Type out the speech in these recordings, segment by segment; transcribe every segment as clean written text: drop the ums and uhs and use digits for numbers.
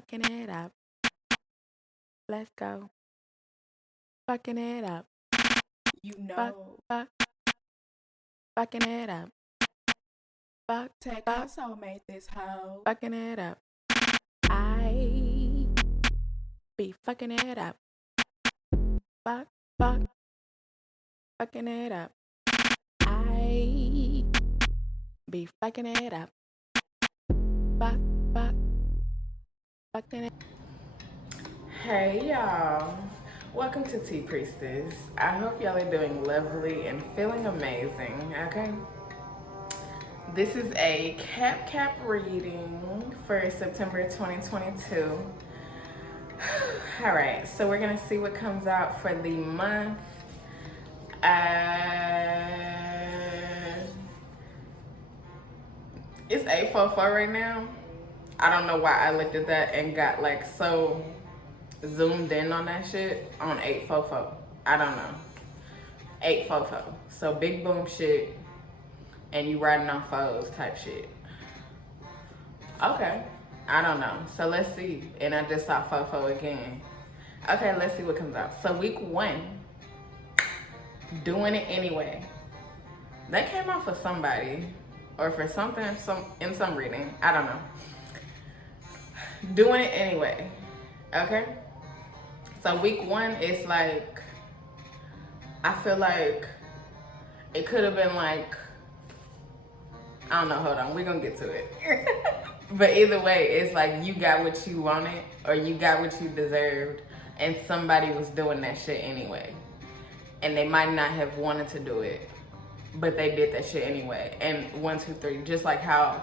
Fucking it up. Let's go. Fucking it up. You Fuck, know, fuck, fucking it up. Fuck, fuck, Taycasso made this hoe. fucking it up. I be fucking it up. Fuck, fuck, fucking it up. I be fucking it up. Fuck, fuck, fucking it. Hey y'all, welcome to Tea Priestess. I hope y'all are doing lovely and feeling amazing, okay? This is a Cashapp reading for September 2022. All right, so we're gonna see what comes out for the month. It's 8:44 right now. I don't know why I looked at that and got like so zoomed in on that shit on 8:44. I don't know. 8:44. So big boom shit and you riding on foes type shit. Okay. I don't know. So let's see. And I just saw Fofo again. Okay, let's see what comes out. So week 1, doing it anyway. That came out for somebody or for something in some reading. I don't know. Doing it anyway. Okay? So week 1 is like, I feel like it could have been like, I don't know, hold on, we're gonna get to it. But either way, it's like you got what you wanted or you got what you deserved and somebody was doing that shit anyway. And they might not have wanted to do it, but they did that shit anyway. And 1, 2, 3, just like how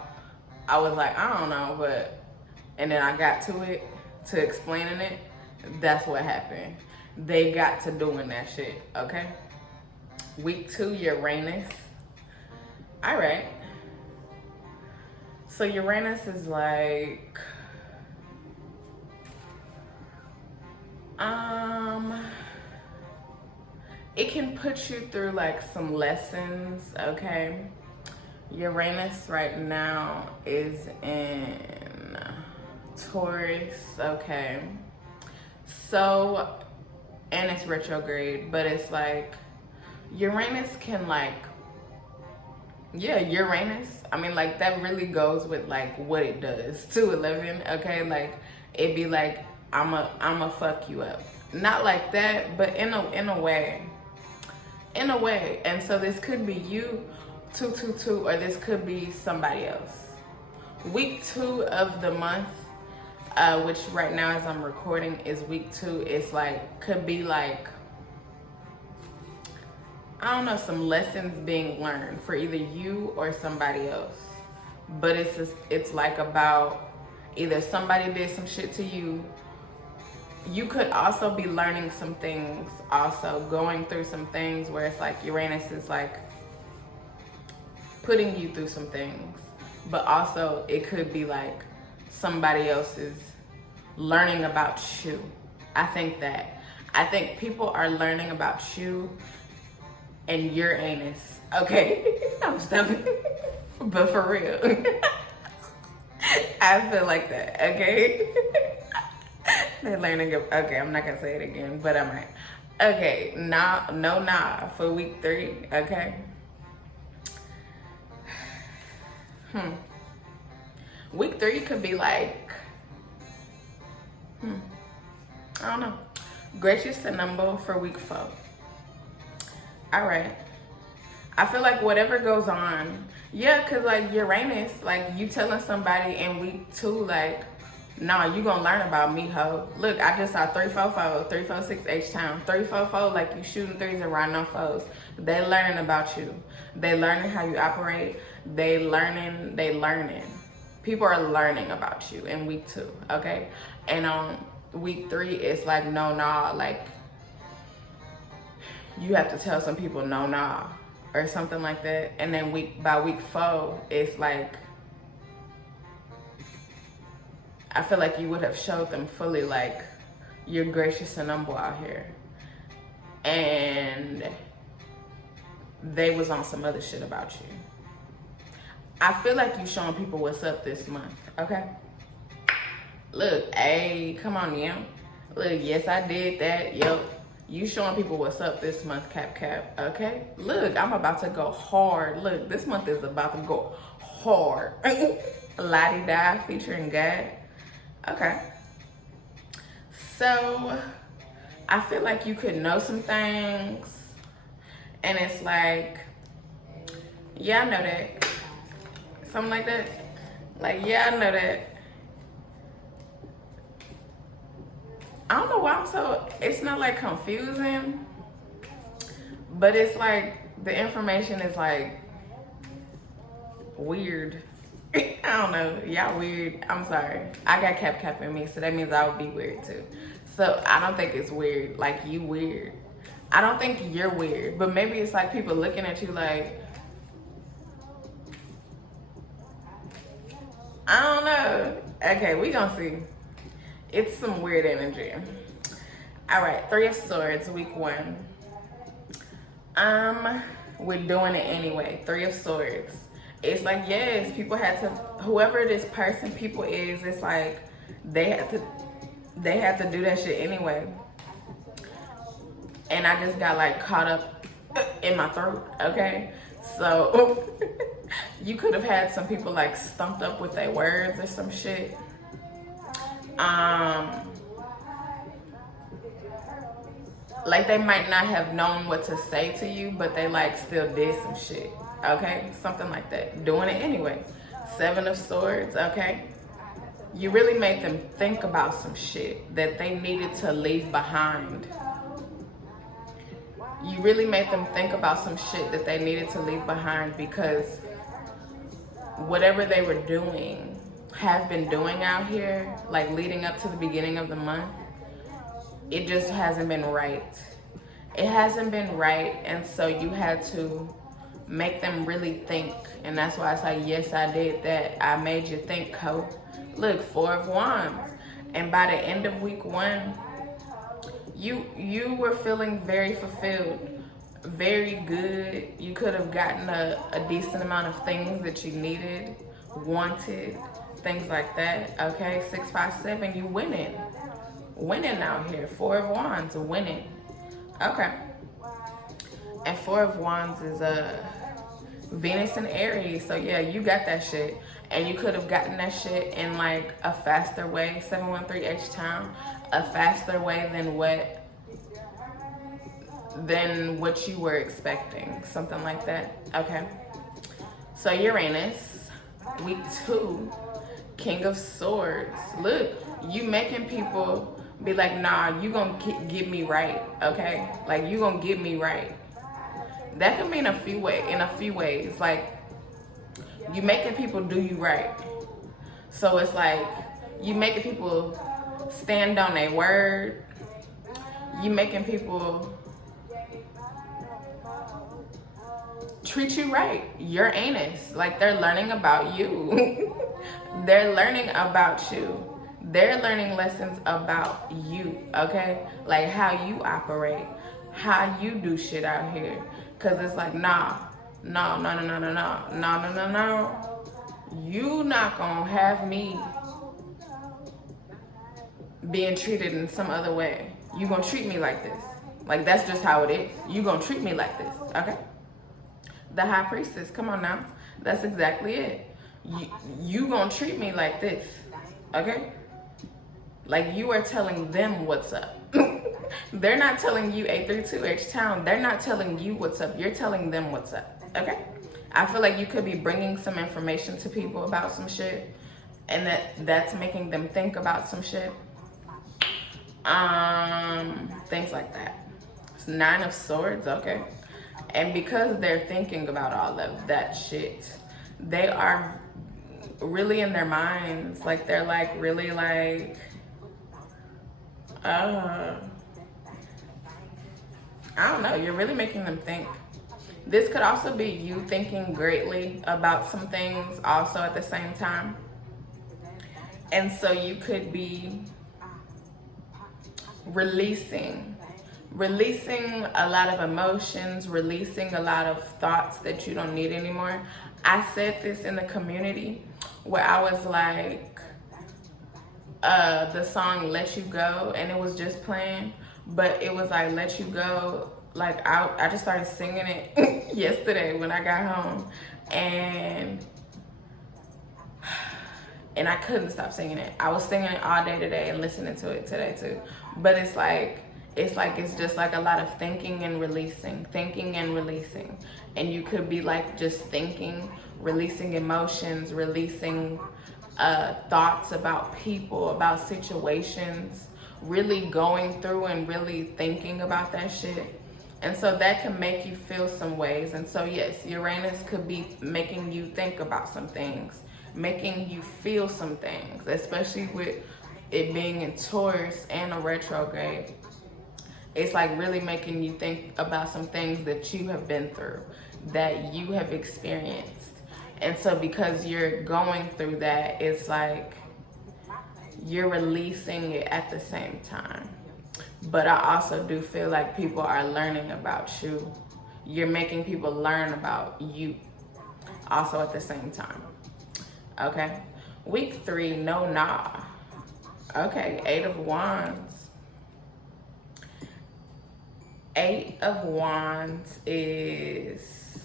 I was like, I don't know, but, and then I got to it, to explaining it, that's what happened. They got to doing that shit, okay? Week 2, Uranus. All right. So Uranus is like, it can put you through like some lessons, okay? Uranus right now is in Taurus, okay? So, and it's retrograde, but it's like, Uranus can like, yeah, Uranus, I mean like that really goes with like what it does. 211, okay? Like it'd be like, I'ma fuck you up. Not like that, but in a way. In a way. And so this could be you, 222, or this could be somebody else. Week 2 of the month, which right now as I'm recording is week 2, it's like, could be like, I don't know, some lessons being learned for either you or somebody else. But it's like about either somebody did some shit to you. You could also be learning some things, also going through some things where it's like Uranus is like putting you through some things. But also it could be like somebody else's learning about you. I think people are learning about you and Uranus. Okay, I'm stumping, but for real, I feel like that. Okay, they're learning. Okay, I'm not gonna say it again, but I might. Okay, nah for week 3. Okay. Week 3 could be like, I don't know. Gracious to number for week 4. All right. I feel like whatever goes on, yeah, cause like Uranus, like you telling somebody in week 2, like, nah, you gonna learn about me, ho. Look, I just saw 344, 346 H-Town, 344, like you shooting threes and riding on foes. They learning about you. They learning how you operate. They learning. People are learning about you in week 2, okay? And on week 3, it's like, no, nah, like, you have to tell some people no, nah, or something like that. And then by week 4, it's like, I feel like you would have showed them fully like, you're gracious and humble out here. And they was on some other shit about you. I feel like you showing people what's up this month, okay? Look, hey, come on now. Look, yes, I did that. Yep. You showing people what's up this month, Cap. Okay? Look, I'm about to go hard. Look, this month is about to go hard. La-di-da featuring God. Okay. So, I feel like you could know some things. And it's like, yeah, I know that. Something like that. Like, yeah, I know that. I don't know why I'm so, it's not like confusing, but it's like the information is like weird. I don't know, y'all weird. I'm sorry. I got Cap in me, so that means I would be weird too. So I don't think it's weird, like you weird. I don't think you're weird, but maybe it's like people looking at you like, I don't know. Okay, we gonna see. It's some weird energy. All right, 3 of Swords, week 1. We're doing it anyway. 3 of Swords. It's like, yes, people had to, whoever this person, people is, it's like they had to do that shit anyway. And I just got like caught up in my throat, okay? So you could have had some people like stumped up with their words or some shit. Like they might not have known what to say to you, but they like still did some shit, okay? Something like that, doing it anyway. 7 of Swords, okay? You really made them think about some shit that they needed to leave behind. You really made them think about some shit that they needed to leave behind because whatever they were doing, have been doing out here, like leading up to the beginning of the month, it just hasn't been right. It hasn't been right, and so you had to make them really think, and that's why I say, yes, I did that. I made you think, ho. Look, 4 of Wands, and by the end of week 1, you were feeling very fulfilled, very good. You could have gotten a decent amount of things that you needed, wanted, things like that, okay? 6, 5, 7, you winning out here. 4 of Wands, winning. Okay. And 4 of Wands is Venus and Aries. So yeah, you got that shit. And you could have gotten that shit in like a faster way. 713 H-Town. A faster way than what you were expecting. Something like that. Okay. So Uranus, week 2, King of Swords. Look, you making people be like, nah, you gonna get me right, okay? Like, you gonna get me right. That can mean in a few ways. Like, you making people do you right. So it's like, you making people stand on their word. You making people treat you right. Your anus. Like, they're learning about you. They're learning about you. They're learning lessons about you, okay? Like how you operate, how you do shit out here. Cause it's like, no. You not gonna have me being treated in some other way. You gonna treat me like this. Like that's just how it is. You gonna treat me like this, okay? The High Priestess, come on now. That's exactly it. You gonna treat me like this, okay? Like you are telling them what's up. They're not telling you 832 H-Town. They're not telling you what's up. You're telling them what's up, okay? I feel like you could be bringing some information to people about some shit and that's making them think about some shit. Things like that. It's 9 of Swords, okay? And because they're thinking about all of that shit, they are really in their minds. Like they're like really like, I don't know, you're really making them think. This could also be you thinking greatly about some things also at the same time. And so you could be releasing a lot of emotions, releasing a lot of thoughts that you don't need anymore. I said this in the community where I was like, the song Let You Go, and it was just playing, but it was like Let You Go. Like I just started singing it yesterday when I got home, and I couldn't stop singing it. I was singing it all day today and listening to it today too. But it's just like a lot of thinking and releasing, and you could be like just thinking, releasing emotions, releasing thoughts about people, about situations, really going through and really thinking about that shit. And so that can make you feel some ways. And so yes, Uranus could be making you think about some things, making you feel some things, especially with it being in Taurus and a retrograde. It's like really making you think about some things that you have been through, that you have experienced. And so because you're going through that, it's like you're releasing it at the same time. But I also do feel like people are learning about you. You're making people learn about you also at the same time. Okay. Week 3, no nah. Okay, 8 of Wands. 8 of Wands is,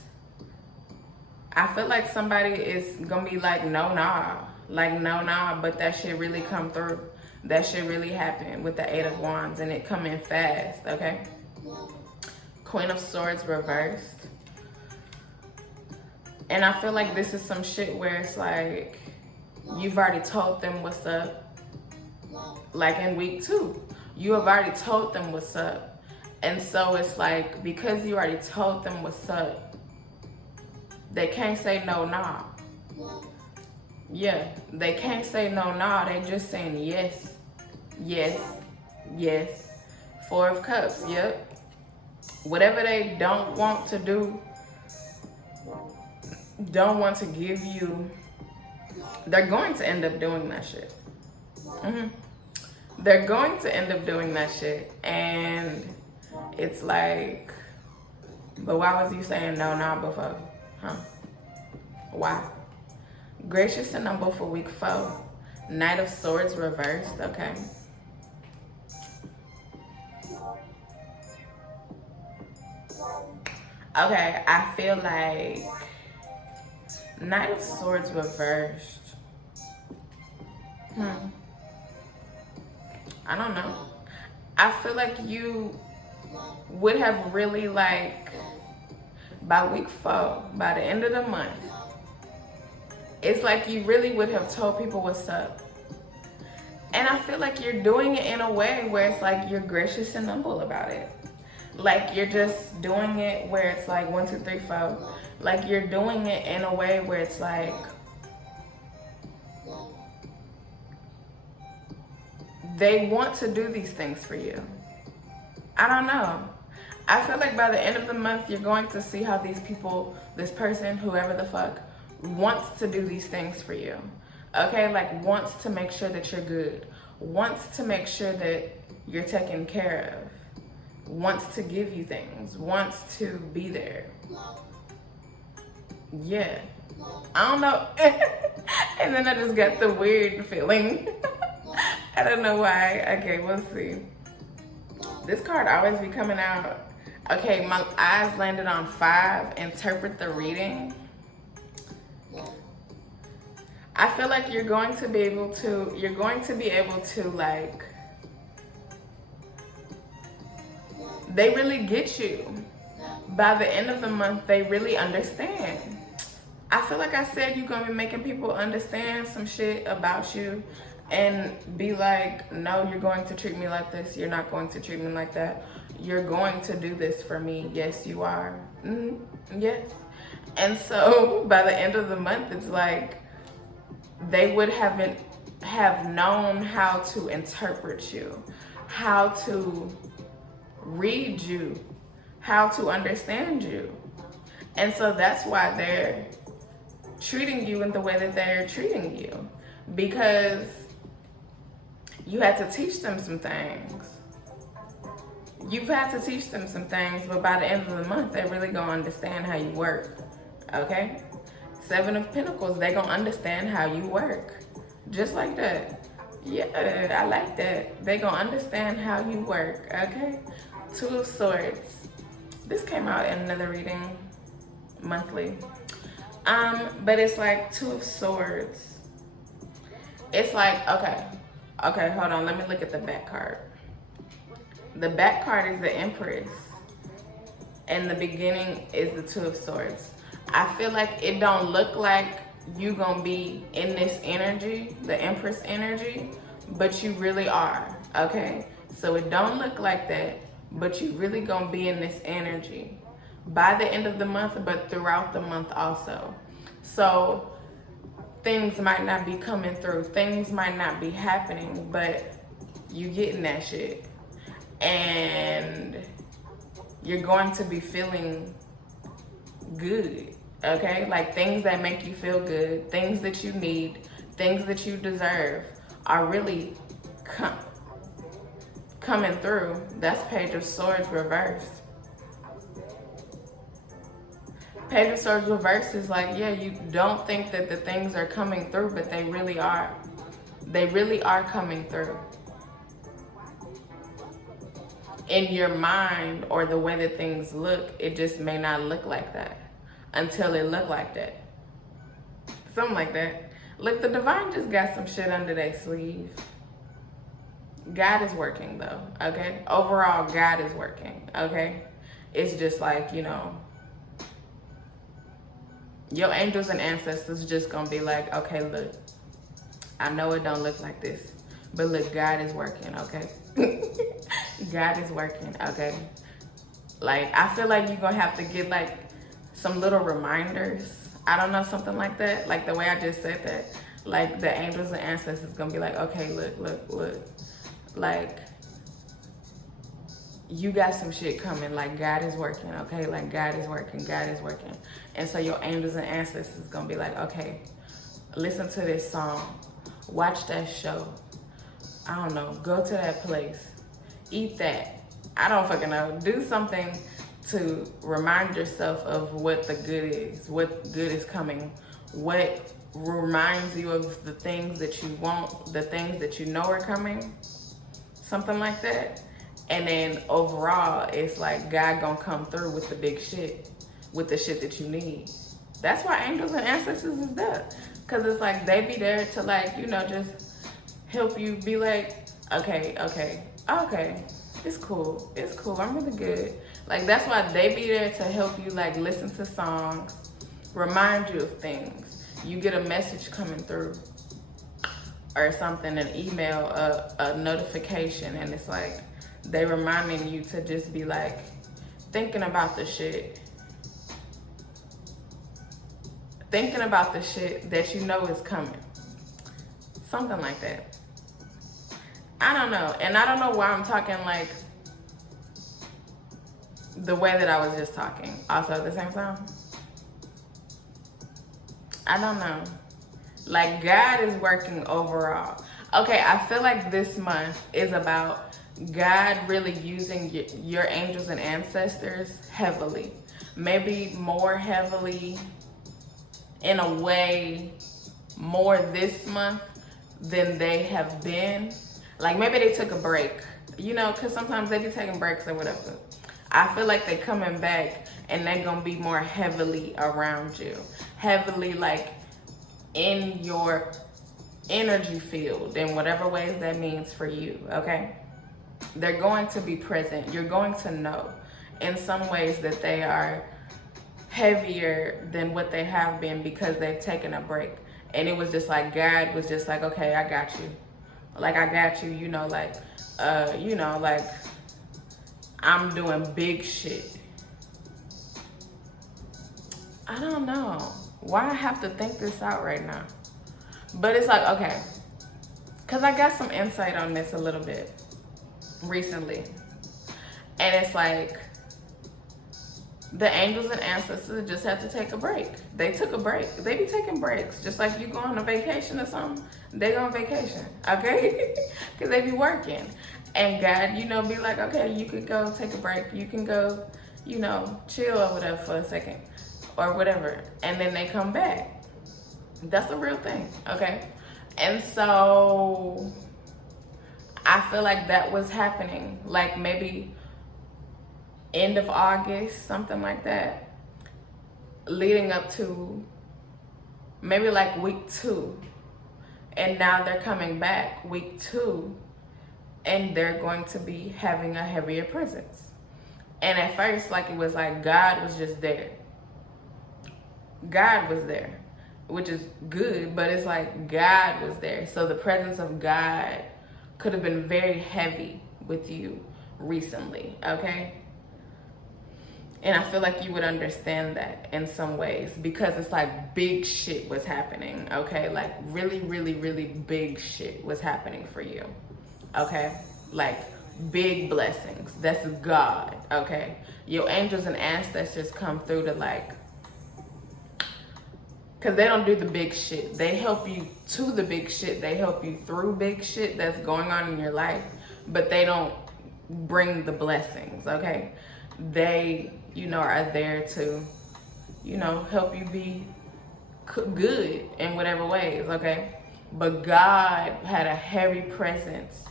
I feel like somebody is gonna be like, no nah. Like, no nah, but that shit really come through. That shit really happened with the 8 of Wands, and it come in fast, okay? Queen of Swords reversed. And I feel like this is some shit where it's like, you've already told them what's up. Like in week 2, you have already told them what's up. And so it's like, because you already told them what's up, they can't say no, nah. Yeah, they can't say no, nah. They just saying yes, yes, yes. 4 of Cups, yep. Whatever they don't want to do, don't want to give you, they're going to end up doing that shit. They're going to end up doing that shit. And it's like, but why was you saying no, nah before? Huh? Why? Gracious and humble for week 4. Knight of Swords reversed, okay. Okay, I feel like Knight of Swords reversed. I don't know. I feel like you would have really like, by week 4, by the end of the month, it's like you really would have told people what's up. And I feel like you're doing it in a way where it's like you're gracious and humble about it. Like you're just doing it where it's like 1, 2, 3, 4. Like you're doing it in a way where it's like, they want to do these things for you. I don't know. I feel like by the end of the month, you're going to see how these people, this person, whoever the fuck, wants to do these things for you. Okay, like wants to make sure that you're good. Wants to make sure that you're taken care of. Wants to give you things. Wants to be there. Yeah. I don't know. And then I just got the weird feeling. I don't know why. Okay, we'll see. This card always be coming out. Okay, my eyes landed on 5. Interpret the reading. I feel like you're going to be able to like, they really get you. By the end of the month, they really understand. I feel like I said you're gonna be making people understand some shit about you and be like, no, you're going to treat me like this. You're not going to treat me like that. You're going to do this for me. Yes, you are. Yes. And so by the end of the month, it's like they would have known how to interpret you, how to read you, how to understand you. And so that's why they're treating you in the way that they're treating you, because you had to teach them some things. You've had to teach them some things, but by the end of the month, they really gonna understand how you work, okay? 7 of Pentacles, they gonna understand how you work, just like that. Yeah, I like that. They gonna understand how you work, okay? Two of Swords. This came out in another reading, monthly. But it's like Two of Swords. It's like, okay, hold on. Let me look at the back card. The back card is the Empress, and the beginning is the Two of Swords. I feel like it don't look like you gonna be in this energy, the Empress energy, but you really are, okay? So it don't look like that, but you really gonna be in this energy by the end of the month, but throughout the month also. So things might not be coming through, things might not be happening, but you getting that shit. And you're going to be feeling good, okay? Like things that make you feel good, things that you need, things that you deserve are really coming through. That's Page of Swords reversed. Page of Swords reversed is like, yeah, you don't think that the things are coming through, but they really are. They really are coming through. In your mind or the way that things look, it just may not look like that until it look like that. Something like that. Look, the divine just got some shit under their sleeve. God is working though, okay? Overall, God is working, okay? It's just like, you know, your angels and ancestors just gonna be like, okay, look, I know it don't look like this, but look, God is working, okay? God is working, okay? Like, I feel like you're gonna have to get like some little reminders. I don't know, something like that. Like the way I just said that. Like the angels and ancestors gonna be like, okay, look. Like, you got some shit coming. Like, God is working, okay? Like, God is working. And so your angels and ancestors gonna be like, okay, listen to this song. Watch that show. I don't know, go to that place. Eat that. I don't fucking know. Do something to remind yourself of what the good is, what good is coming, what reminds you of the things that you want, the things that you know are coming, something like that. And then overall, it's like God gonna come through with the big shit, with the shit that you need. That's why angels and ancestors is there. Cause it's like they be there to like, you know, just help you be like, okay, it's cool, I'm really good. Like that's why they be there to help you like listen to songs, remind you of things. You get a message coming through or something, an email, a notification, and it's like they reminding you to just be like thinking about the shit. Thinking about the shit that you know is coming. Something like that. I don't know. And I don't know why I'm talking like the way that I was just talking. Also at the same time. I don't know. Like God is working overall. Okay, I feel like this month is about God really using your angels and ancestors heavily. Maybe more heavily in a way more this month than they have been. Like maybe they took a break, you know, because sometimes they be taking breaks or whatever. I feel like they coming back and they're gonna be more heavily around you, heavily like in your energy field in whatever ways that means for you, okay? They're going to be present. You're going to know in some ways that they are heavier than what they have been because they've taken a break. And it was just like God was just like, okay, I got you. Like I got you, you know, like I'm doing big shit. I don't know why I have to think this out right now. But it's like, okay, because I got some insight on this a little bit recently. And it's like, the angels and ancestors just had to take a break. They took a break. They be taking breaks. Just like you go on a vacation or something, they go on vacation, okay? Because they be working. And God, you know, be like, okay, you could go take a break. You can go, you know, chill over there for a second or whatever. And then they come back. That's a real thing, okay? And so I feel like that was happening, like maybe end of August, something like that, leading up to maybe like week 2. And now they're coming back week 2, and they're going to be having a heavier presence. And at first, like, it was like God was just there. God was there, which is good, but it's like God was there. So the presence of God could have been very heavy with you recently, okay? And I feel like you would understand that in some ways, because it's like big shit was happening, okay? Like really, really, really big shit was happening for you, okay? Like big blessings. That's God, okay? Your angels and ancestors come through to like, because they don't do the big shit. They help you to the big shit. They help you through big shit that's going on in your life, but they don't bring the blessings, okay? They, you know, are there to, you know, help you be good in whatever ways, okay? But God had a heavy presence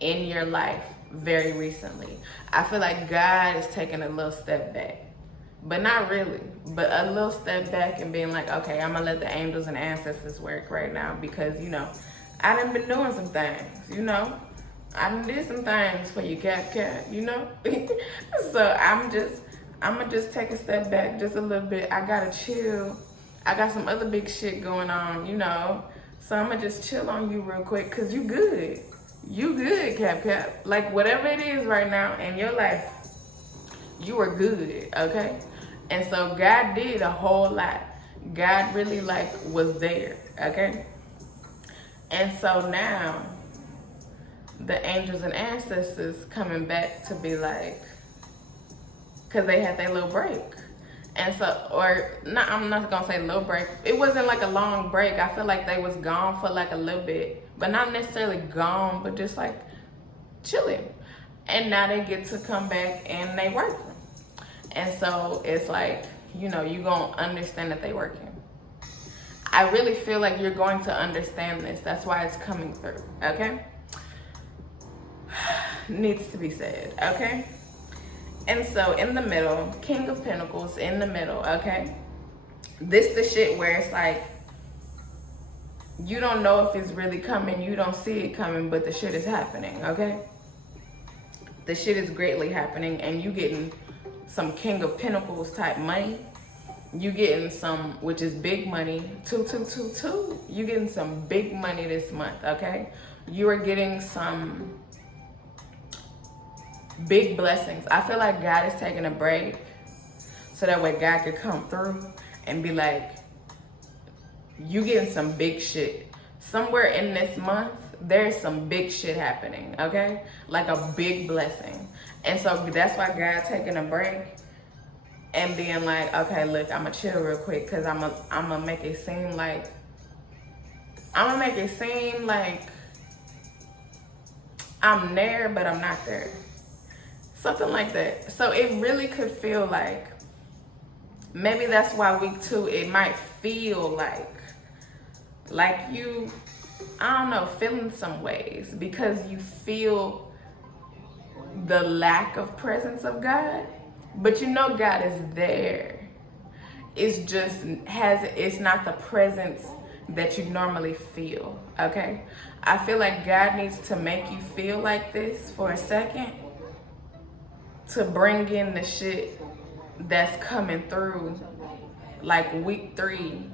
in your life very recently. I feel like God is taking a little step back, but not really, but a little step back and being like, okay, I'm gonna let the angels and ancestors work right now, because, you know, I done been doing some things, you know? I done did some things for you, Cap, you know? So I'm gonna just take a step back just a little bit. I gotta chill. I got some other big shit going on, you know? So I'm gonna just chill on you real quick, cause you good. You good, Cap. Like whatever it is right now in your life, you are good, okay? And so God did a whole lot. God really like was there, okay? And so now the angels and ancestors coming back to be like, because they had their little break. And so, or not, I'm not gonna say little break. It wasn't like a long break. I feel like they was gone for like a little bit, but not necessarily gone, but just like chilling. And now they get to come back and they working. And so it's like, you know, you gonna understand that they working. I really feel like you're going to understand this. That's why it's coming through, okay? Needs to be said, okay? And so in the middle, King of Pentacles in the middle, okay? This the shit where it's like, you don't know if it's really coming, you don't see it coming, but the shit is happening, okay? The shit is greatly happening, and you getting some King of Pentacles type money. You getting some, which is big money, 2222. You getting some big money this month, okay? You are getting some big blessings. I feel like God is taking a break so that way God could come through and be like, you getting some big shit. Somewhere in this month, there's some big shit happening, okay? Like a big blessing. And so that's why God taking a break and being like, okay, look, I'm gonna chill real quick, because I'm gonna make it seem like, I'm there, but I'm not there. Something like that. So it really could feel like, maybe that's why week 2, it might feel like you, I don't know, feeling some ways, because you feel the lack of presence of God, but you know God is there. It's just it's not the presence that you normally feel, okay? I feel like God needs to make you feel like this for a second to bring in the shit that's coming through like week 3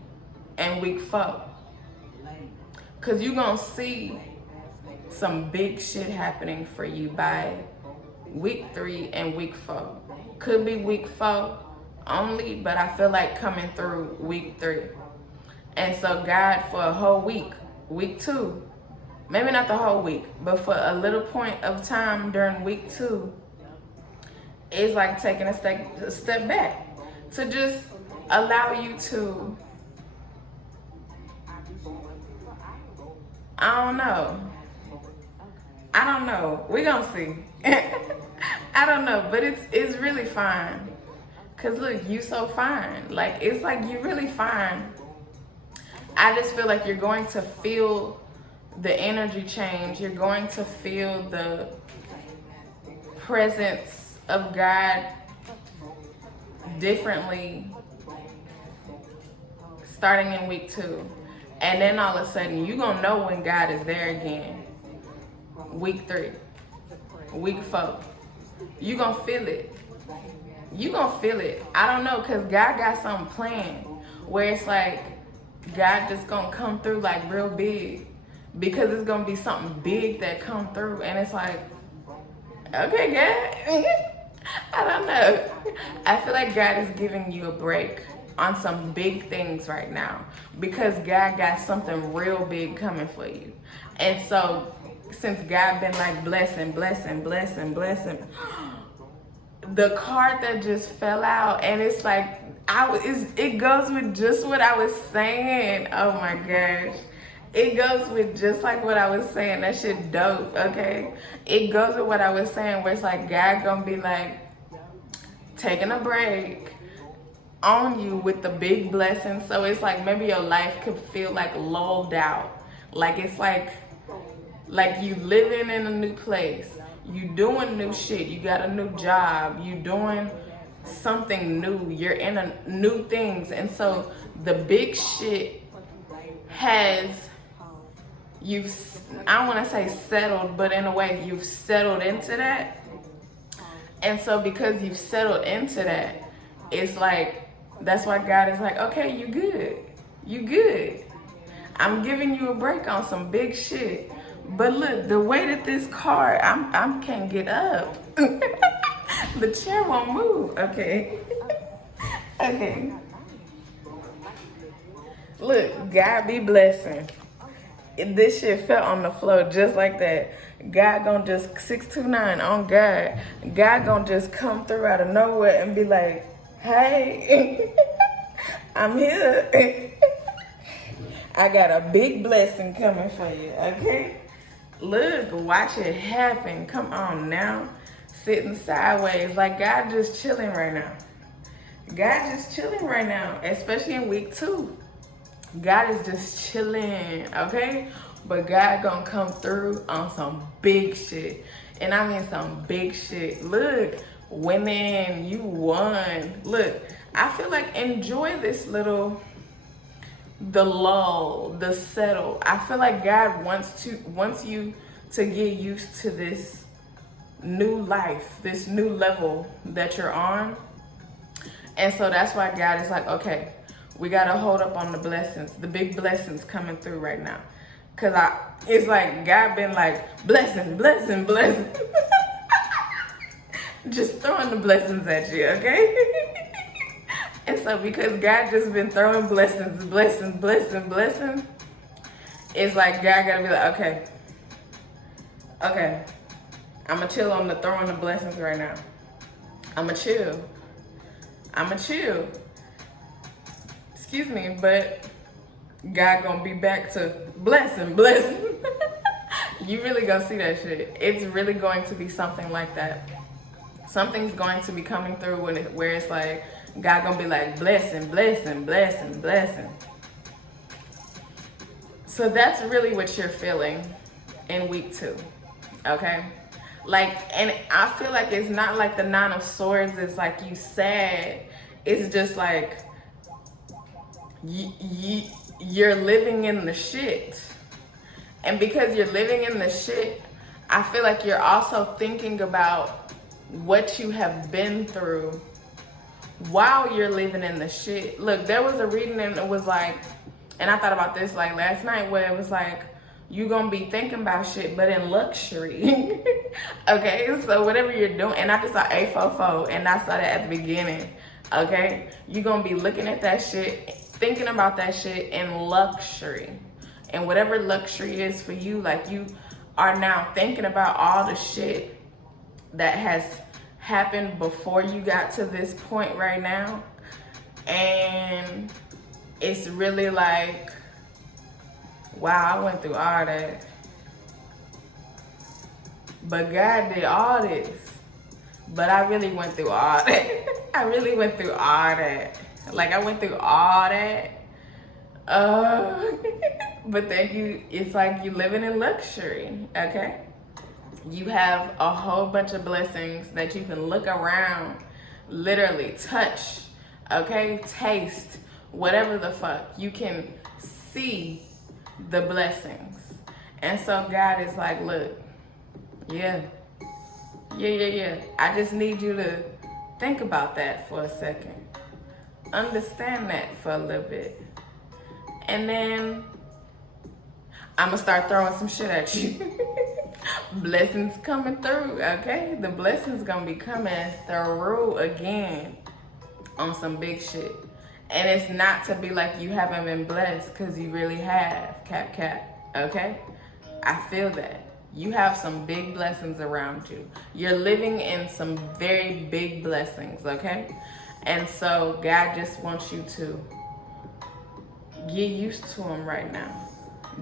and week 4. Cause you're gonna see some big shit happening for you by week 3 and week 4. Could be week 4 only, but I feel like coming through week 3. And so God, for a whole week 2, maybe not the whole week, but for a little point of time during week 2, is like taking a step back to just allow you to, I don't know. We're gonna see. I don't know, but it's really fine. Cause look, you so fine. Like, it's like you really fine. I just feel like you're going to feel the energy change. You're going to feel the presence of God differently starting in week 2. And then all of a sudden, you're going to know when God is there again. Week 3, week 4. You're going to feel it. You're going to feel it. I don't know, because God got something planned where it's like God just going to come through like real big, because it's going to be something big that come through. And it's like, okay, God. I don't know. I feel like God is giving you a break on some big things right now, because God got something real big coming for you. And so since God been like blessing, the card that just fell out, and it's like, it goes with just what I was saying. Oh my gosh. It goes with just like what I was saying. That shit dope, okay? It goes with what I was saying, where it's like God gonna be like taking a break on you with the big blessings. So it's like maybe your life could feel like lulled out. Like it's like you living in a new place. You doing new shit. You got a new job. You doing something new. You're in a new things. And so the big shit has, I don't want to say settled, but in a way you've settled into that. And so because you've settled into that, it's like, that's why God is like, okay, you good. You good. I'm giving you a break on some big shit. But look, the way that this card, I can't get up. The chair won't move. Okay. Okay. Look, God be blessing. This shit fell on the floor just like that. God gonna just 629 on God. God gonna just come through out of nowhere and be like, hey, I'm here. I got a big blessing coming for you, okay? Look, watch it happen. Come on now. Sitting sideways, like God just chilling right now. God just chilling right now, especially in week 2. God is just chilling, okay? But God gonna come through on some big shit. And I mean some big shit. Look, women, you won. Look, I feel like enjoy this little, the lull, the settle. I feel like God wants you to get used to this new life, this new level that you're on. And so that's why God is like, okay, we gotta hold up on the blessings, the big blessings coming through right now. Cause it's like God been like, blessing. Just throwing the blessings at you, okay? And so because God just been throwing blessings, it's like God gotta be like, okay, I'ma chill on the throwing the blessings right now. I'ma chill. Excuse me, but God gonna be back to blessing. You really gonna see that shit. It's really going to be something like that. Something's going to be coming through where it's like, God gonna be like, blessing. So that's really what you're feeling in week 2, okay? Like, and I feel like it's not like the 9 of Swords, it's like you sad. It's just like, you're living in the shit. And because you're living in the shit, I feel like you're also thinking about what you have been through while you're living in the shit. Look, there was a reading and it was like, and I thought about this like last night, where it was like, you're gonna be thinking about shit, but in luxury. Okay, so whatever you're doing, and I just saw A44, and I saw that at the beginning. Okay, you're gonna be looking at that shit, thinking about that shit in luxury. And whatever luxury is for you, like you are now thinking about all the shit that has happened before you got to this point right now. And it's really like, wow, I went through all that. But God did all this. But I really went through all that. I really went through all that. Like, I went through all that Uh, but then it's like you living in luxury, okay? You have a whole bunch of blessings that you can look around, literally touch, okay? Taste, whatever the fuck. You can see the blessings. And so God is like, look, yeah. I just need you to think about that for a second. Understand that for a little bit. And then I'm gonna start throwing some shit at you. Blessings coming through, okay? The blessings gonna be coming through again on some big shit. And it's not to be like you haven't been blessed, because you really have, cap, okay? I feel that. You have some big blessings around you. You're living in some very big blessings, okay? And so God just wants you to get used to them right now.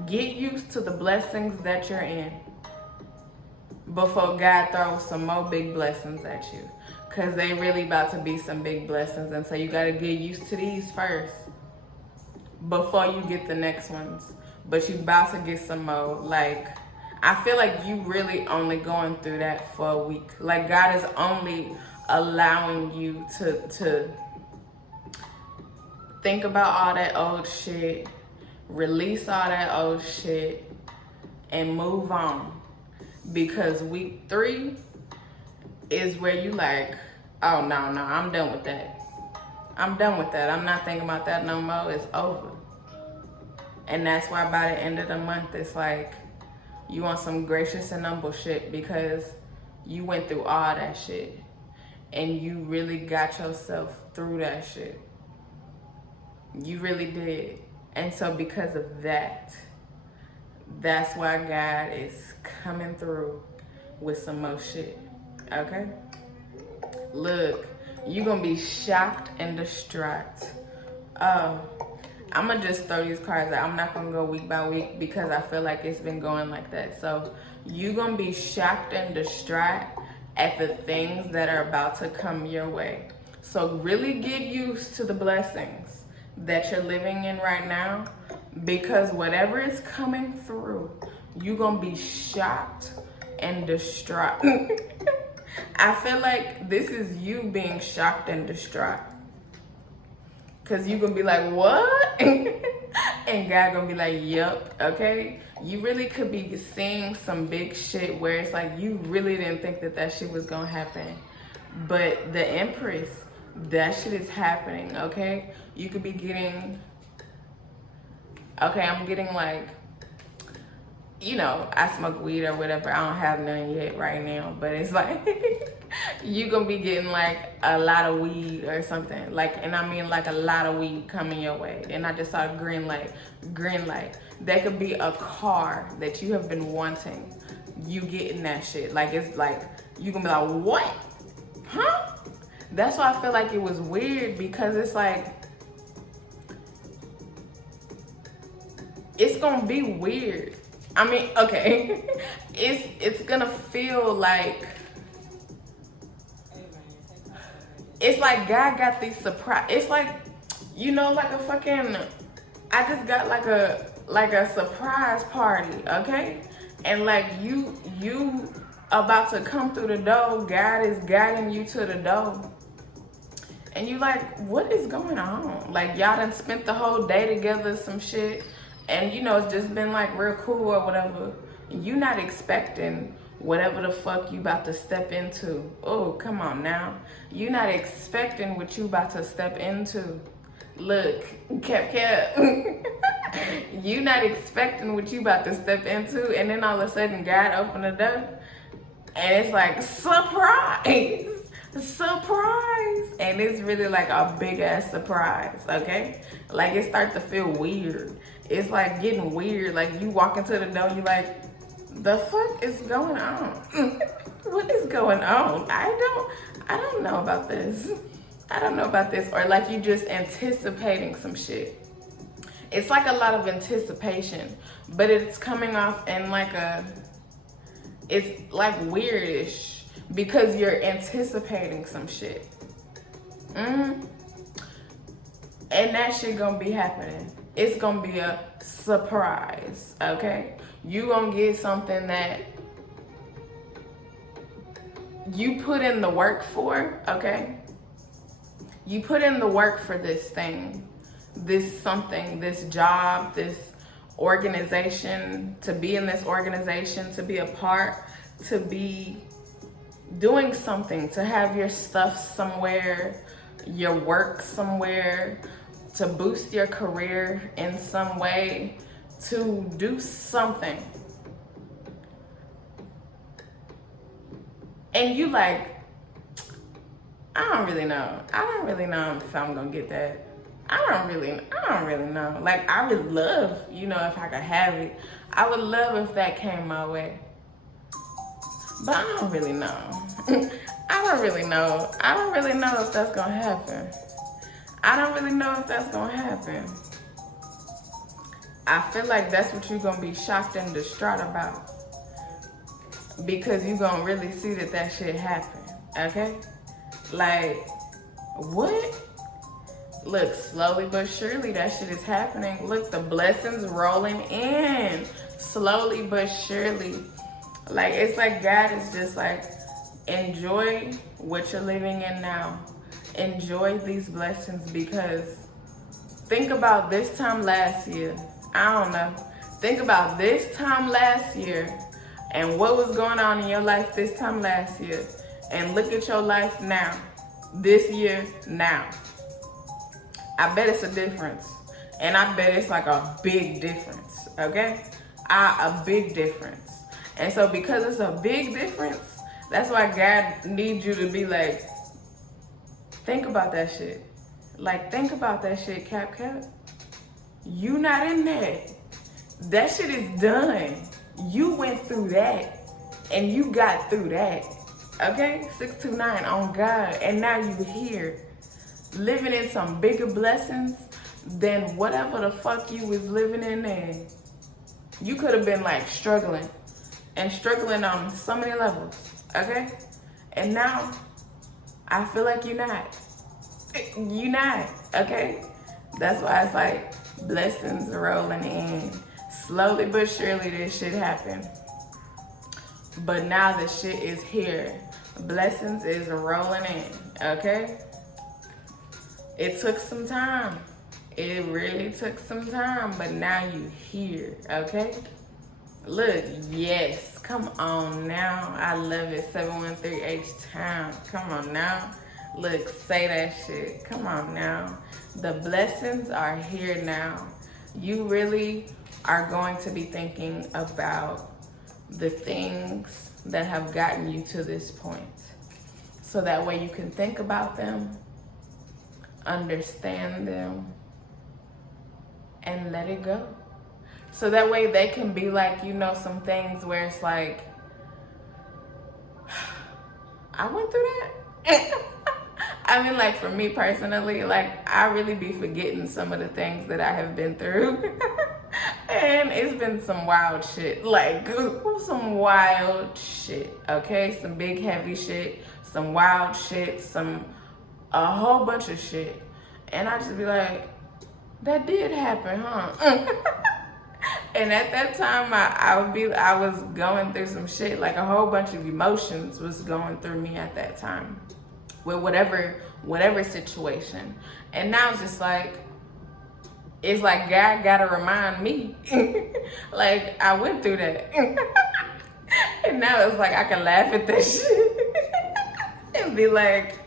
Get used to the blessings that you're in before God throws some more big blessings at you. Because they really about to be some big blessings. And so you got to get used to these first before you get the next ones. But you about to get some more. Like, I feel like you really only going through that for a week. Like, God is only allowing you to think about all that old shit, release all that old shit, and move on. Because week 3 is where you like, oh no, I'm done with that. I'm done with that. I'm not thinking about that no more. It's over. And that's why by the end of the month, it's like, you want some gracious and humble shit, because you went through all that shit. And you really got yourself through that shit. You really did. And so because of that, that's why God is coming through with some more shit, okay? Look, you're gonna be shocked and distraught. I'm gonna just throw these cards out. I'm not gonna go week by week because I feel like it's been going like that. So you're gonna be shocked and distraught at the things that are about to come your way. So really get used to the blessings that you're living in right now, because whatever is coming through, you're gonna be shocked and distraught. I feel like this is you being shocked and distraught, because you're gonna be like, what? And God gonna be like, yep, okay? You really could be seeing some big shit where it's like you really didn't think that shit was gonna happen. But the Empress, that shit is happening, okay? You could be getting, okay, I'm getting like, you know, I smoke weed or whatever. I don't have none yet right now, but it's like, you gonna be getting like a lot of weed or something. Like, and I mean like a lot of weed coming your way. And I just saw a green light. That could be a car that you have been wanting. You getting that shit. Like, it's like, you gonna be like, what? Huh? That's why I feel like it was weird, because it's like, it's gonna be weird. I mean, okay, it's gonna feel like, it's like God got these surprise. It's like, you know, like a fucking, I just got like a surprise party, okay? And like you about to come through the door. God is guiding you to the door. And you like, what is going on? Like, y'all done spent the whole day together, some shit. And you know, it's just been like real cool or whatever. You not expecting whatever the fuck you about to step into. Oh, come on now. You not expecting what you about to step into. Look, Cap. You not expecting what you about to step into. And then all of a sudden, God opened the door. And it's like, surprise. Surprise. And it's really like a big ass surprise, okay? Like, it starts to feel weird. It's like getting weird. Like, you walk into the door, you like, the fuck is going on? What is going on? I don't know about this. I don't know about this. Or like you just anticipating some shit. It's like a lot of anticipation, but it's coming off in like it's like weirdish, because you're anticipating some shit. And that shit gonna be happening. It's gonna be a surprise, okay? You gonna get something that you put in the work for, okay? You put in the work for this thing, this something, this job, this organization, to be in this organization, to be a part, to be doing something, to have your stuff somewhere, your work somewhere, to boost your career in some way, to do something. And you like, I don't really know if I'm gonna get that. I don't really know. Like, I would love, if I could have it. I would love if that came my way. But I don't really know. I don't really know if that's gonna happen. I don't really know if that's gonna happen. I feel like that's what you're gonna be shocked and distraught about. Because you're gonna really see that shit happen, okay? Like, what? Look, slowly but surely that shit is happening. Look, the blessings rolling in. Slowly but surely. Like, it's like God is just like, enjoy what you're living in now. Enjoy these blessings, because think about this time last year. I don't know. Think about this time last year and what was going on in your life this time last year. And look at your life now. This year, now. I bet it's a difference. And I bet it's like a big difference, okay? A big difference. And so because it's a big difference, that's why God needs you to be like, think about that shit. Like, think about that shit, Cap. You not in that. That shit is done. You went through that. And you got through that. Okay? 629 on God. And now you here. Living in some bigger blessings than whatever the fuck you was living in there. You could have been like struggling. And struggling on so many levels. Okay? And now, I feel like you're not. You're not. Okay? That's why it's like blessings rolling in. Slowly but surely this shit happened. But now the shit is here. Blessings is rolling in. Okay? It took some time. It really took some time. But now you here. Okay? Look, yes. Come on now. I love it. 713H-Town. Come on now. Look, say that shit. Come on now. The blessings are here now. You really are going to be thinking about the things that have gotten you to this point. So that way you can think about them, understand them, and let it go. So that way they can be like, some things where it's like, I went through that. I mean, like, for me personally, like, I really be forgetting some of the things that I have been through. And it's been some wild shit. Like, some wild shit, okay? Some big, heavy shit, some wild shit, a whole bunch of shit. And I just be like, that did happen, huh? And at that time, I was going through some shit. Like, a whole bunch of emotions was going through me at that time. With whatever situation. And now it's just like, it's like God gotta remind me. Like, I went through that. And now it's like I can laugh at that shit. And be like,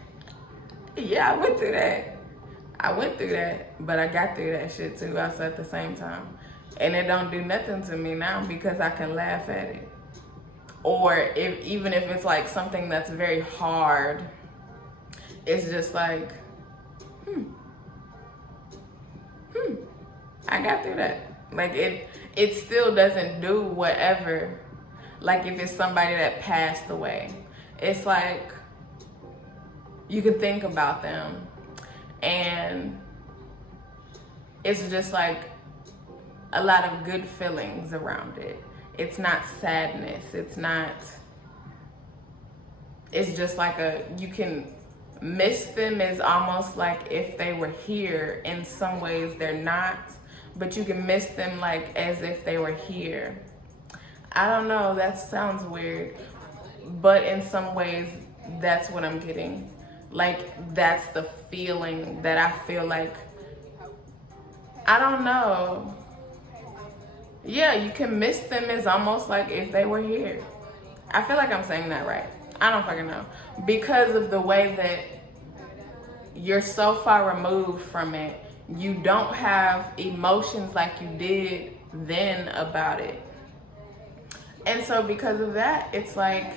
yeah, I went through that. But I got through that shit too also at the same time. And it don't do nothing to me now because I can laugh at it. Or even if it's like something that's very hard, it's just like, I got through that. Like, it still doesn't do whatever. Like, if it's somebody that passed away, it's like, you can think about them and it's just like a lot of good feelings around it. It's not sadness. It's just like you can miss them. Is almost like if they were here. In some ways they're not, but you can miss them like as if they were here. I don't know, that sounds weird, but in some ways, that's what I'm getting. Like, that's the feeling that I feel like, I don't know. Yeah, you can miss them as almost like if they were here. I feel like I'm saying that right. I don't fucking know. Because of the way that you're so far removed from it, you don't have emotions like you did then about it. And so because of that, it's like,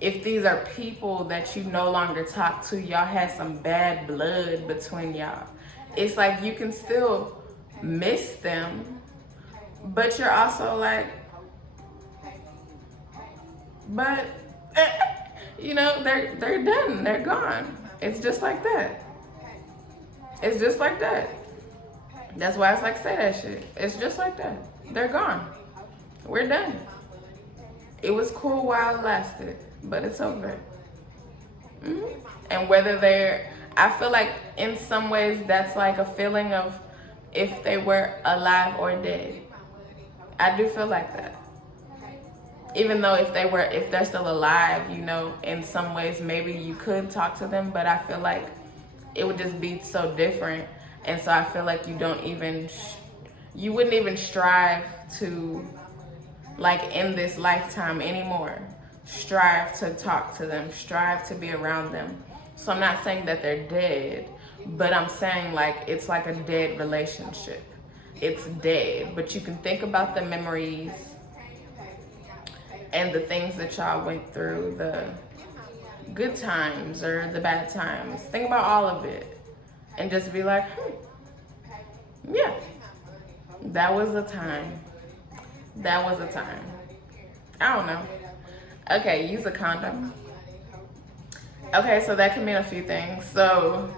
if these are people that you no longer talk to, y'all had some bad blood between y'all. It's like you can still miss them, but you're also like, but you know, they're done, they're gone. It's just like that. It's just like that. That's why it's like, say that shit. It's just like that. They're gone. We're done. It was cool while it lasted, but it's over. And whether they're, I feel like in some ways that's like a feeling of if they were alive or dead. I do feel like that. Even though if they're still alive, you know, in some ways maybe you could talk to them, but I feel like it would just be so different. And so I feel like you wouldn't even strive to, like, in this lifetime anymore, strive to talk to them, strive to be around them. So I'm not saying that they're dead, but I'm saying like it's like a dead relationship. It's dead, but you can think about the memories and the things that y'all went through, the good times or the bad times. Think about all of it and just be like, yeah, that was a time. That was a time. I don't know. Okay, use a condom. Okay, so that can mean a few things. So,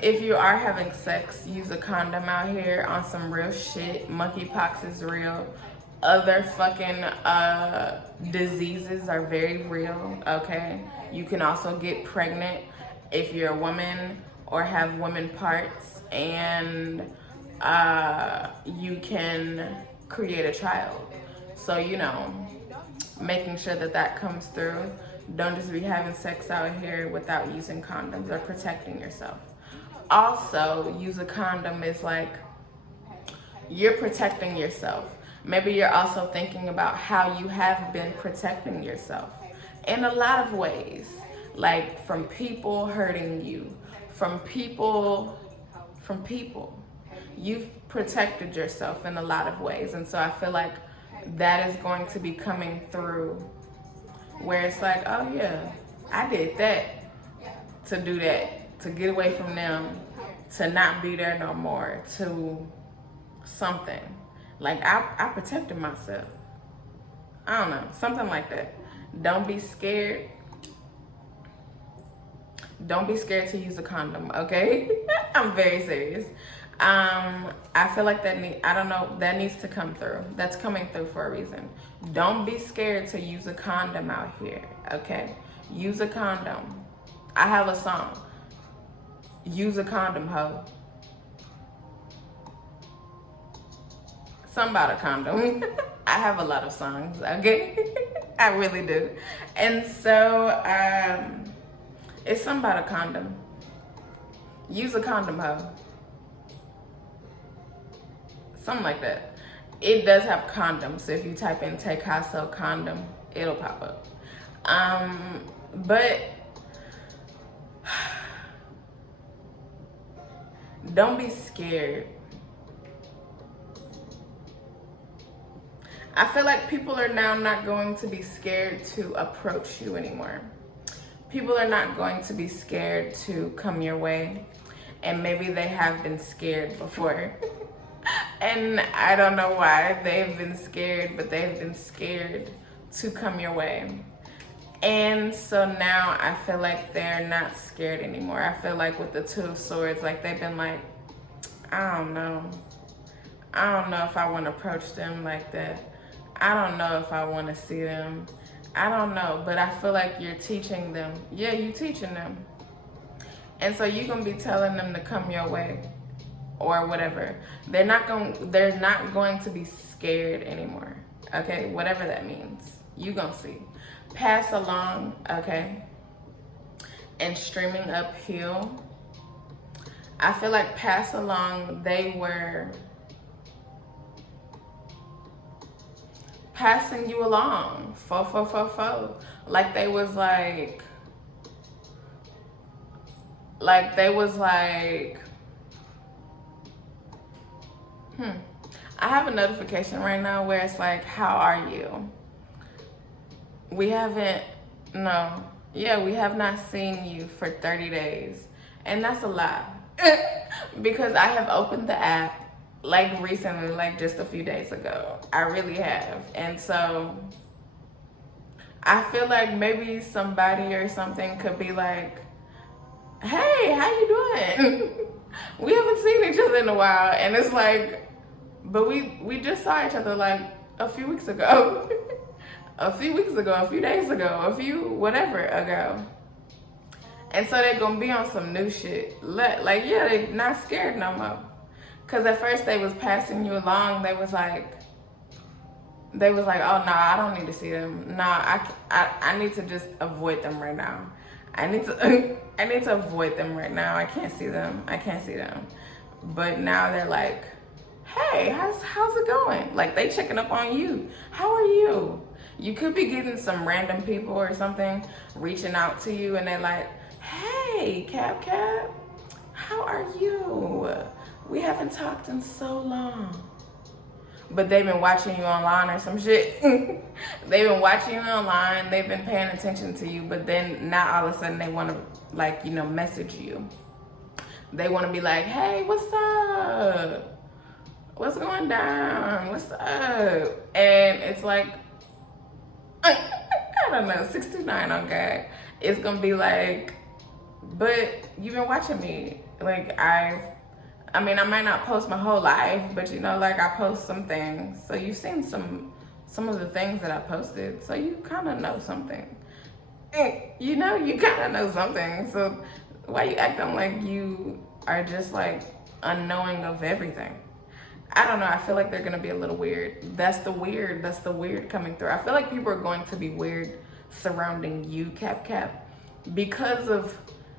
if you are having sex, use a condom out here on some real shit. Monkeypox is real. Other fucking diseases are very real, okay? You can also get pregnant if you're a woman or have woman parts, and you can create a child. So, you know, making sure that that comes through. Don't just be having sex out here without using condoms or protecting yourself. Also, use a condom is like you're protecting yourself. Maybe you're also thinking about how you have been protecting yourself in a lot of ways, like from people hurting you, from people. You've protected yourself in a lot of ways. And so I feel like that is going to be coming through, where it's like, oh yeah, I did that to do that, to get away from them, to not be there no more, to something. Like I protected myself. I don't know, something like that. Don't be scared. Don't be scared to use a condom, okay? I'm very serious. I feel like that needs to come through. That's coming through for a reason. Don't be scared to use a condom out here, okay? Use a condom. I have a song. Use a condom, ho. Something about a condom. I have a lot of songs, okay? I really do. And so, it's something about a condom. Use a condom, ho. Something like that. It does have condoms. So if you type in Taycasso condom, it'll pop up. But don't be scared. I feel like people are now not going to be scared to approach you anymore. People are not going to be scared to come your way. And maybe they have been scared before. And I don't know why they've been scared, but they've been scared to come your way. And so now I feel like they're not scared anymore. I feel like with the Two of Swords, like they've been like, I don't know. I don't know if I want to approach them like that. I don't know if I want to see them. I don't know, but I feel like you're teaching them. Yeah, you're teaching them. And so you're gonna be telling them to come your way or whatever. They're not going to be scared anymore. Okay, whatever that means. You gonna see. Pass along, okay? And streaming uphill. I feel like pass along, they were passing you along. Fo. Like they was like I have a notification right now where it's like, how are you? We have not seen you for 30 days. And that's a lie. Because I have opened the app like recently, like just a few days ago. I really have. And so I feel like maybe somebody or something could be like, hey, how you doing? We haven't seen each other in a while. And it's like, but we just saw each other like a few weeks ago. A few days ago, a few whatever ago. And so they're gonna be on some new shit. Like, yeah, they not scared no more. Cause at first they was passing you along. They was like, oh no, I don't need to see them. Nah, I need to just avoid them right now. I need to avoid them right now. I can't see them. But now they're like, hey, how's it going? Like they checking up on you. How are you? You could be getting some random people or something reaching out to you and they're like, hey, Cap, how are you? We haven't talked in so long. But they've been watching you online or some shit. They've been watching you online. They've been paying attention to you. But then now all of a sudden they want to like, message you. They want to be like, hey, what's up? What's going down? What's up? And it's like, I don't know, 629 on God. It's going to be like, but you've been watching me. Like I mean, I might not post my whole life, but like I post some things. So you've seen some of the things that I posted. So you kind of know something. You kind of know something. So why you acting like you are just like unknowing of everything? I don't know. I feel like they're going to be a little weird. That's the weird coming through. I feel like people are going to be weird surrounding you, Cap, because of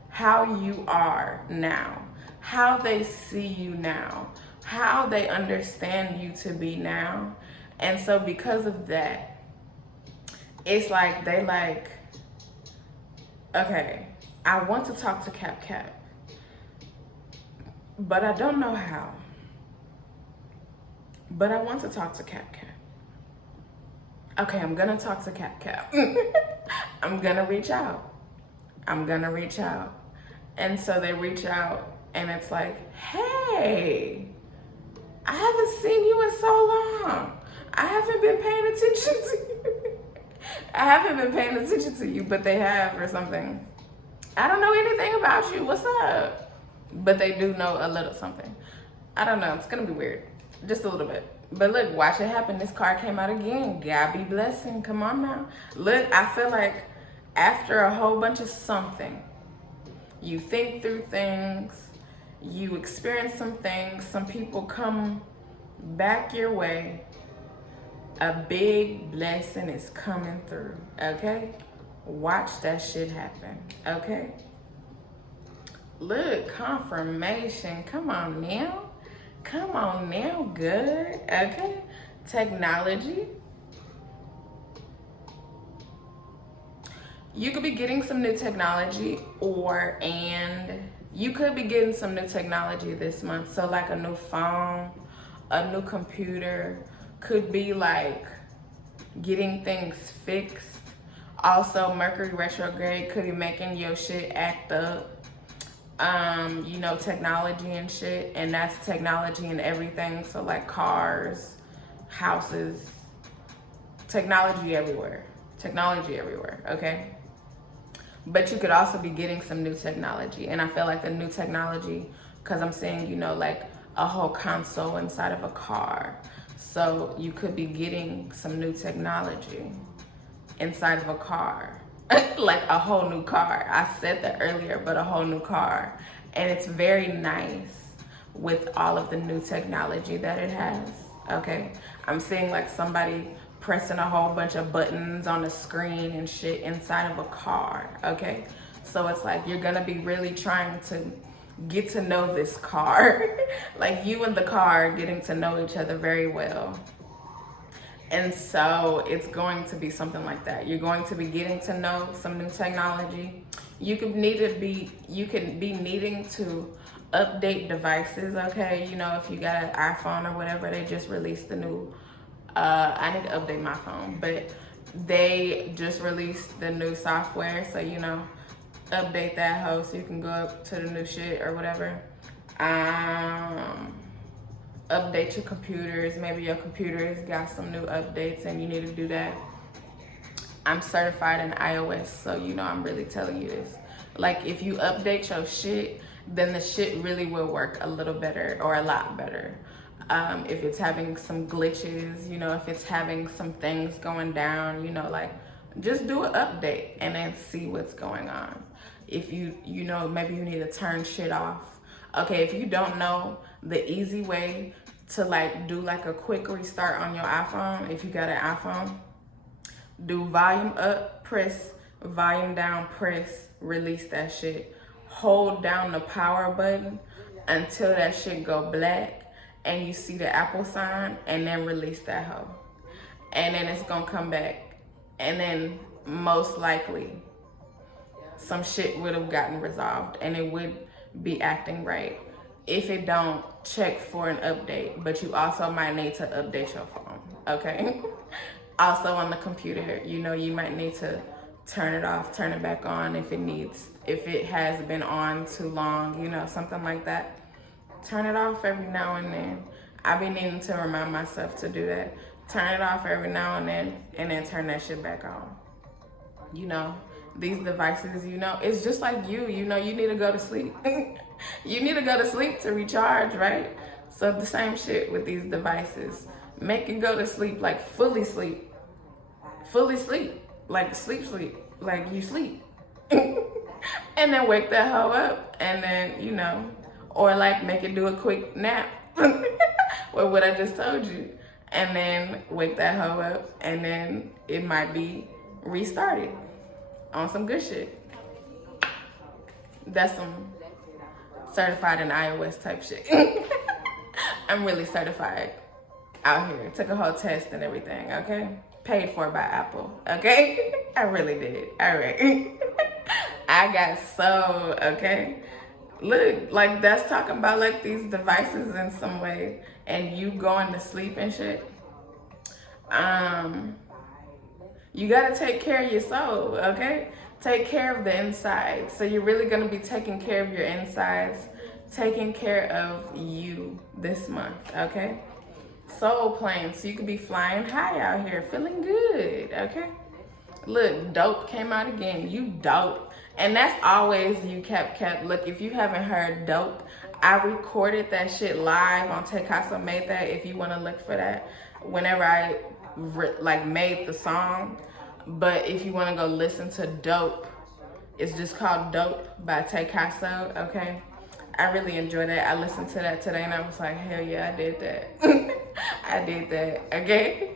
how you are now. How they see you now, how they understand you to be now. And so because of that, it's like they like, okay, I want to talk to Cap, but I don't know how. But I want to talk to Cap. Okay, I'm gonna talk to Cap. I'm gonna reach out. And so they reach out. And it's like, hey, I haven't seen you in so long. I haven't been paying attention to you. But they have or something. I don't know anything about you. What's up? But they do know a little something. I don't know. It's going to be weird. Just a little bit. But look, watch it happen. This card came out again. God be blessing. Come on now. Look, I feel like after a whole bunch of something, you think through things. You experience some things, some people come back your way, a big blessing is coming through, okay? Watch that shit happen, okay? Look, confirmation, come on now, good, okay? Technology. You could be getting some new technology you could be getting some new technology this month. So like a new phone, a new computer, could be like getting things fixed. Also, Mercury retrograde could be making your shit act up. Technology and shit. And that's technology and everything. So like cars, houses, technology everywhere, okay? But you could also be getting some new technology. And I feel like the new technology, because I'm saying, like a whole console inside of a car. So you could be getting some new technology inside of a car. like a whole new car. I said that earlier, but a whole new car. And it's very nice with all of the new technology that it has, okay? I'm seeing like somebody pressing a whole bunch of buttons on the screen and shit inside of a car, okay? So it's like you're gonna be really trying to get to know this car. Like you and the car getting to know each other very well. And so it's going to be something like that. You're going to be getting to know some new technology. You could be needing to update devices, okay? You know, if you got an iPhone or whatever, they just released the new, I need to update my phone, but they just released the new software. So, you know, update that hoe so you can go up to the new shit or whatever. Update your computers. Maybe your computer has got some new updates and you need to do that. I'm certified in iOS, so you know I'm really telling you this. Like if you update your shit, then the shit really will work a little better or a lot better. If it's having some glitches, you know, if it's having some things going down, you know, like just do an update and then see what's going on. If you know, maybe you need to turn shit off. Okay, if you don't know the easy way to like do like a quick restart on your iPhone, if you got an iPhone, do volume up, press volume down, press release that shit. Hold down the power button until that shit go black and you see the Apple sign, and then release that hoe. And then it's gonna come back. And then most likely some shit would have gotten resolved and it would be acting right. If it don't, check for an update, but you also might need to update your phone, okay? Also on the computer, you know, you might need to turn it off, turn it back on if it has been on too long, you know, something like that. Turn it off every now and then. I've been needing to remind myself to do that. Turn it off every now and then turn that shit back on. You know, these devices, you know, it's just like you know, you need to go to sleep. You need to go to sleep to recharge, right? So the same shit with these devices. Make it go to sleep, like fully sleep. Fully sleep, like sleep, like you sleep. And then wake that hoe up and then, you know, or like make it do a quick nap with what I just told you. And then wake that hoe up and then it might be restarted on some good shit. That's some certified in iOS type shit. I'm really certified out here. Took a whole test and everything, okay? Paid for by Apple, okay? I really did. All right. I got so, okay? Look, like that's talking about like these devices in some way and you going to sleep and shit. You gotta take care of your soul, okay? Take care of the inside. So you're really gonna be taking care of your insides, taking care of you this month, okay? Soul plane, so you could be flying high out here, feeling good, okay? Look, dope came out again. You dope. And that's always you, Cap. Look, if you haven't heard dope, I recorded that shit live on Taycasso made that, if you want to look for that, whenever I made the song. But if you want to go listen to dope, it's just called Dope by Taycasso, okay? I really enjoyed that. I listened to that today and I was like, hell yeah, I did that. I did that, okay?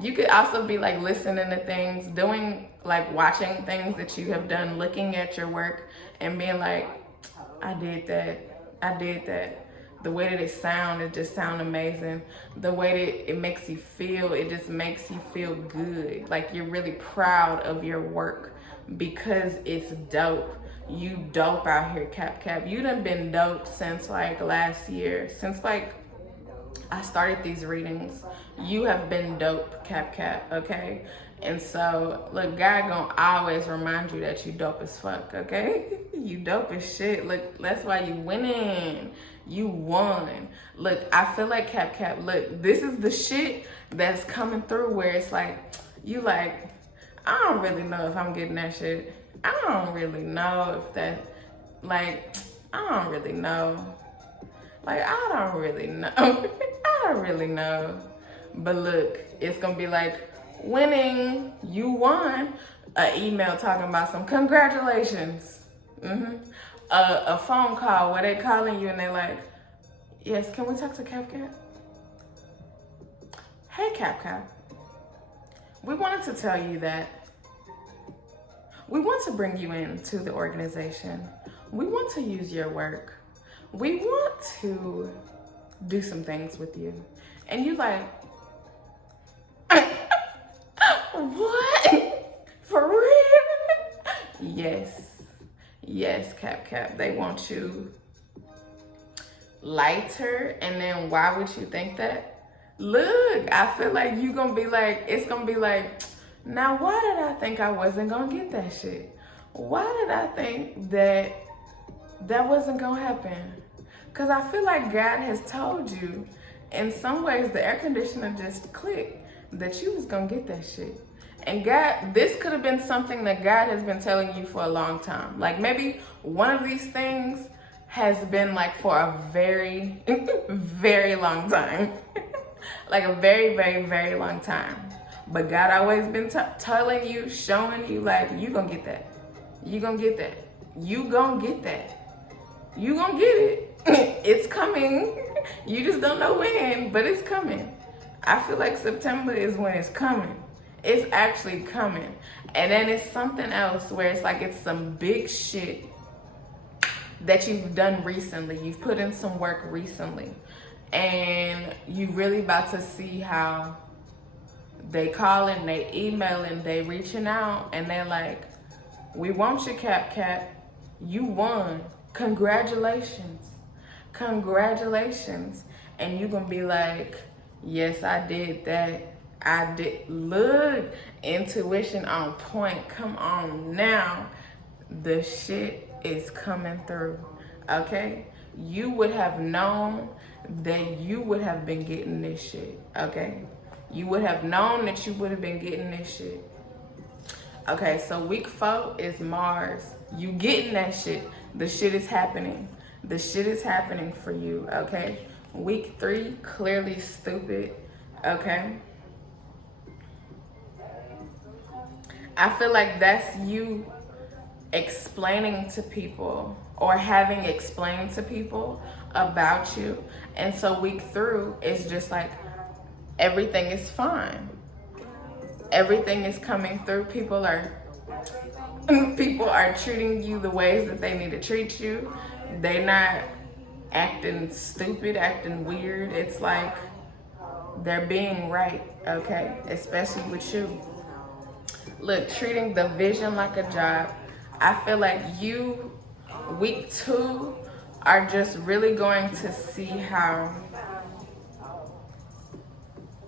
You could also be like listening to things, doing like watching things that you have done, looking at your work and being like, I did that. The way that it sounds, it just sounds amazing. The way that it makes you feel, it just makes you feel good. Like you're really proud of your work because it's dope. You dope out here, Cap. You done been dope since like last year. Since like I started these readings, you have been dope, Cap, okay? And so, look, God gonna always remind you that you dope as fuck, okay? You dope as shit. Look, that's why you winning. You won. Look, I feel like Cap, look, this is the shit that's coming through where it's like, you like, I don't really know if I'm getting that shit. I don't really know if that, like, I don't really know. Like, I don't really know. I don't really know. But look, it's gonna be like, winning, you won. An email talking about some congratulations. A phone call where they calling you and they like, yes, can we talk to Cap? Hey Cap, we wanted to tell you that we want to bring you into the organization. We want to use your work. We want to do some things with you. And you like, what? For real? Yes, Cap. They want you lighter. And then why would you think that? Look, I feel like you gonna be like, it's gonna be like, now why did I think I wasn't gonna get that shit? Why did I think that wasn't gonna happen? Because I feel like God has told you, in some ways, the air conditioner just clicked, that you was gonna get that shit. And God, this could have been something that God has been telling you for a long time. Like maybe one of these things has been like for a very, very long time. Like a very, very, very long time. But God always been telling you, showing you like, you gonna get that. You gonna get that. You gonna get that. You gonna get it. It's coming. You just don't know when, but it's coming. I feel like September is when it's coming. It's actually coming. And then it's something else where it's like it's some big shit that you've done recently. You've put in some work recently. And you really about to see how they calling, they emailing, they reaching out, and they're like, we want you, Cap. You won. Congratulations. And you gonna be like, yes, I did that. I did. Look, intuition on point. Come on now. The shit is coming through, okay? You would have known that you would have been getting this shit, okay? You would have known that you would have been getting this shit. Okay, so week 4 is Mars. You getting that shit. The shit is happening. The shit is happening for you, okay? Week 3, clearly stupid, okay? I feel like that's you explaining to people or having explained to people about you. And so week 3 is just like, everything is fine. Everything is coming through. People are treating you the ways that they need to treat you. They're not acting stupid, acting weird. It's like they're being right, okay? Especially with you. Look, treating the vision like a job. I feel like you, week 2, are just really going to see how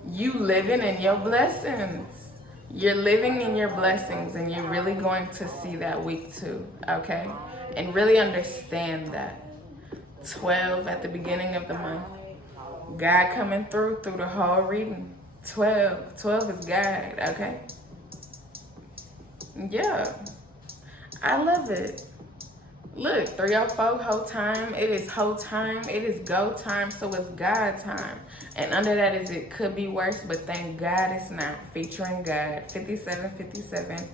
you living in your blessings. You're living in your blessings, and you're really going to see that week 2, okay? And really understand that. 12 at the beginning of the month. God coming through the whole reading. 12 is God, okay? Yeah. I love it. Look, 304, whole time. It is whole time. It is go time, so it's God time. And under that is it could be worse, but thank God it's not. Featuring God, 5757.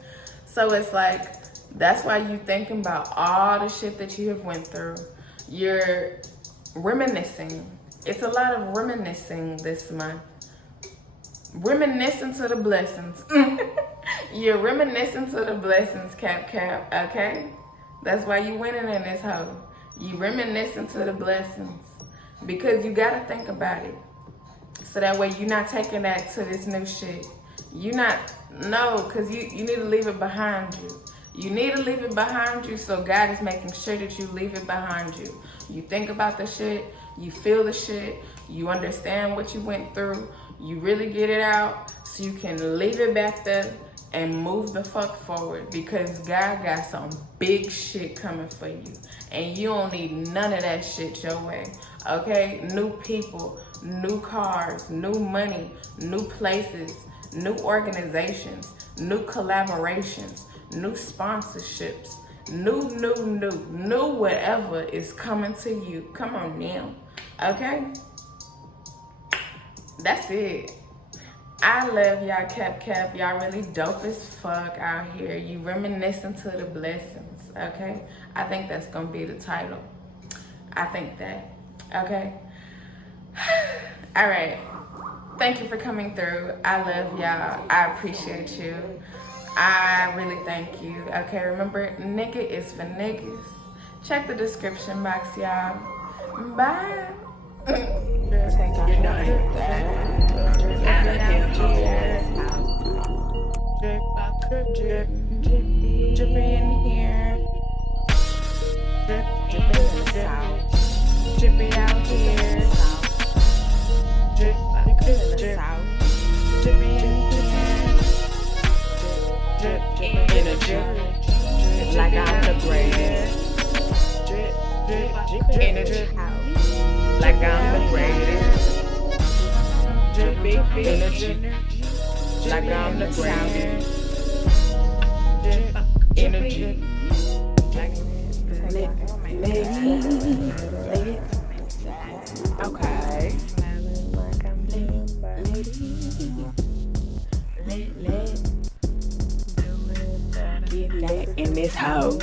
So it's like, that's why you thinking about all the shit that you have went through. You're reminiscing. It's a lot of reminiscing this month. Reminiscing to the blessings. You're reminiscing to the blessings, Cap, okay? That's why you winning in this hoe. You reminiscing to the blessings. Because you gotta think about it. So that way you're not taking that to this new shit. Because you need to leave it behind you. You need to leave it behind you, so God is making sure that you leave it behind you. You think about the shit, you feel the shit, you understand what you went through, you really get it out, so you can leave it back there and move the fuck forward, because God got some big shit coming for you. And you don't need none of that shit your way, okay? New people, new cars, new money, new places, new organizations, new collaborations, new sponsorships, new whatever is coming to you. Come on now, okay? That's it. I love y'all, Cap. Y'all really dope as fuck out here. You reminiscing to the blessings, okay? I think that's gonna be the title. I think that, okay? All right. Thank you for coming through. I love y'all. I appreciate you. I really thank you. Okay, remember, nigga is for niggas. Check the description box, y'all. Bye. Drippy in here. Drippy in the south. Drippy out here. Drip in the south. Drippy in here. Drip energy. Like I'm the greatest. Drip energy. Like I'm the greatest. Drip energy. Like I'm the greatest. Drip energy. Okay. Get that in this hoe.